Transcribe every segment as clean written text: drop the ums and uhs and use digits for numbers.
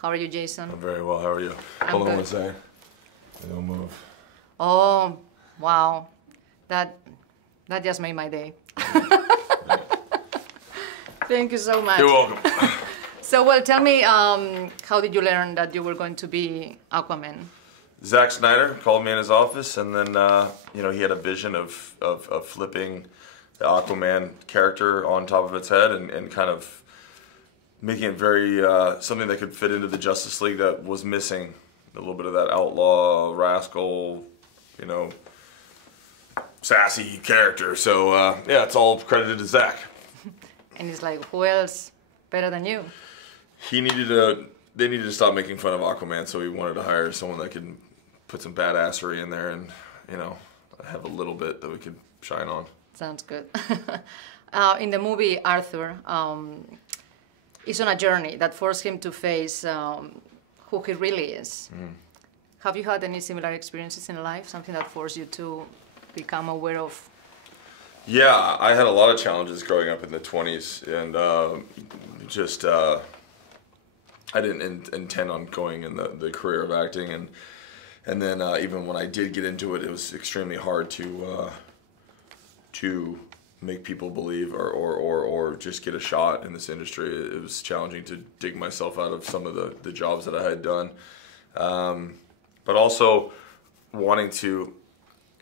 How are you, Jason? I'm very well. How are you? Hold on one second. Don't move. Oh, wow. That just made my day. Thank you so much. You're welcome. So, well, tell me, how did you learn that you were going to be Aquaman? Zack Snyder called me in his office, and then he had a vision of flipping the Aquaman character on top of its head and kind of making it very something that could fit into the Justice League that was missing a little bit of that outlaw, rascal, sassy character. So yeah, it's all credited to Zack. And he's like, who else better than you? They needed to stop making fun of Aquaman, so he wanted to hire someone that could put some badassery in there and, have a little bit that we could shine on. Sounds good. In the movie, Arthur is on a journey that forced him to face who he really is. Mm. Have you had any similar experiences in life, something that forced you to become aware of? Yeah, I had a lot of challenges growing up in the 20s, and I didn't intend on going in the career of acting, and then even when I did get into it, it was extremely hard to make people believe or just get a shot in this industry. It was challenging to dig myself out of some of the jobs that I had done, but also wanting to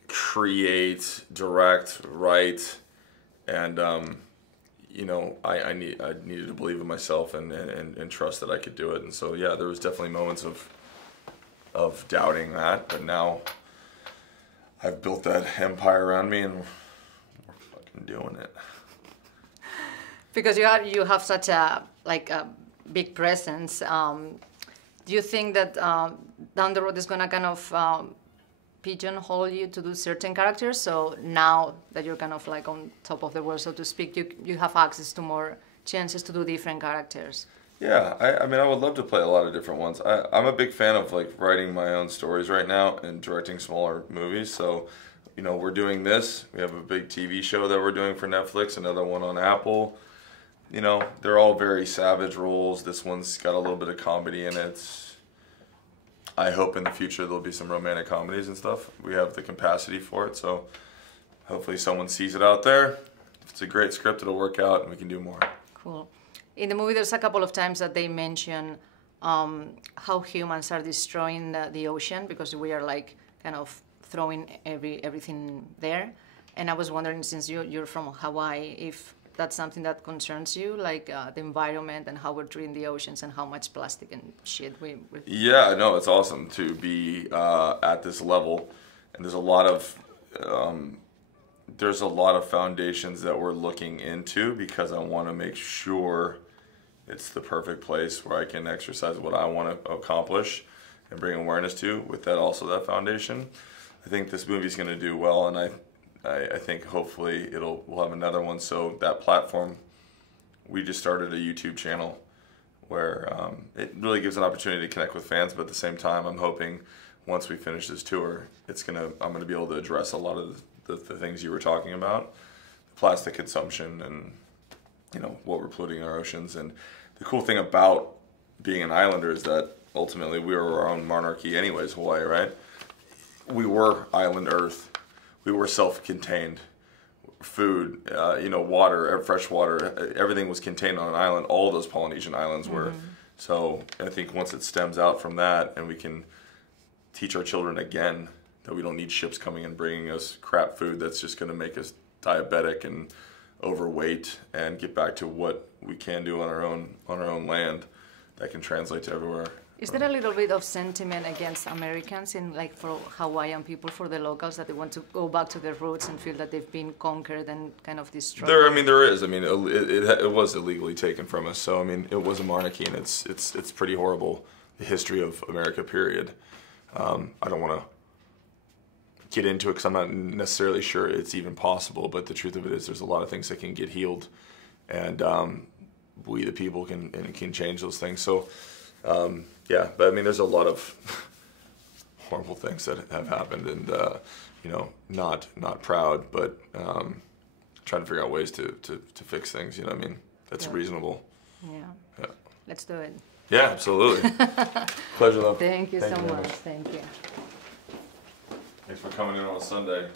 create, direct, write, and I needed to believe in myself and trust that I could do it. And so yeah, there was definitely moments of doubting that, but now I've built that empire around me and we're fucking doing it. Because you have such a big presence. Do you think that down the road is gonna kind of pigeonhole you to do certain characters? So now that you're kind of like on top of the world, so to speak, you have access to more chances to do different characters. Yeah, I mean, I would love to play a lot of different ones. I'm a big fan of writing my own stories right now and directing smaller movies. So, we're doing this. We have a big TV show that we're doing for Netflix, another one on Apple. They're all very savage roles. This one's got a little bit of comedy in it. I hope in the future there'll be some romantic comedies and stuff. We have the capacity for it, so hopefully someone sees it out there. If it's a great script, it'll work out and we can do more. Cool. In the movie, there's a couple of times that they mention how humans are destroying the ocean because we are kind of throwing everything there. And I was wondering, since you're from Hawaii, if that's something that concerns you, the environment and how we're treating the oceans and how much plastic and shit we... Yeah, no, it's awesome to be at this level. And there's a lot of foundations that we're looking into because I want to make sure it's the perfect place where I can exercise what I want to accomplish and bring awareness to with that foundation. I think this movie's going to do well, and I think hopefully we'll have another one. So that platform, we just started a YouTube channel where it really gives an opportunity to connect with fans, but at the same time, I'm hoping once we finish this tour, I'm gonna be able to address a lot of the things you were talking about, the plastic consumption and what we're polluting our oceans. And the cool thing about being an islander is that ultimately we were our own monarchy anyways, Hawaii, right? We were island Earth. We were self-contained. Food, water, fresh water, everything was contained on an island. All those Polynesian islands were. Mm-hmm. So I think once it stems out from that and we can teach our children again that we don't need ships coming and bringing us crap food that's just going to make us diabetic and overweight, and get back to what we can do on our own land that can translate to everywhere. Is there a little bit of sentiment against Americans for Hawaiian people, for the locals, that they want to go back to their roots and feel that they've been conquered and kind of destroyed? There is. It was illegally taken from us. So it was a monarchy, and it's pretty horrible. The history of America, period. I don't want to get into it because I'm not necessarily sure it's even possible. But the truth of it is, there's a lot of things that can get healed, and we the people can change those things. So. Yeah, but there's a lot of horrible things that have happened, and not proud, but trying to figure out ways to fix things. That's reasonable. Yeah. Let's do it. Yeah, absolutely. Pleasure, though. Thank you so very much. Thank you. Thanks for coming in on a Sunday.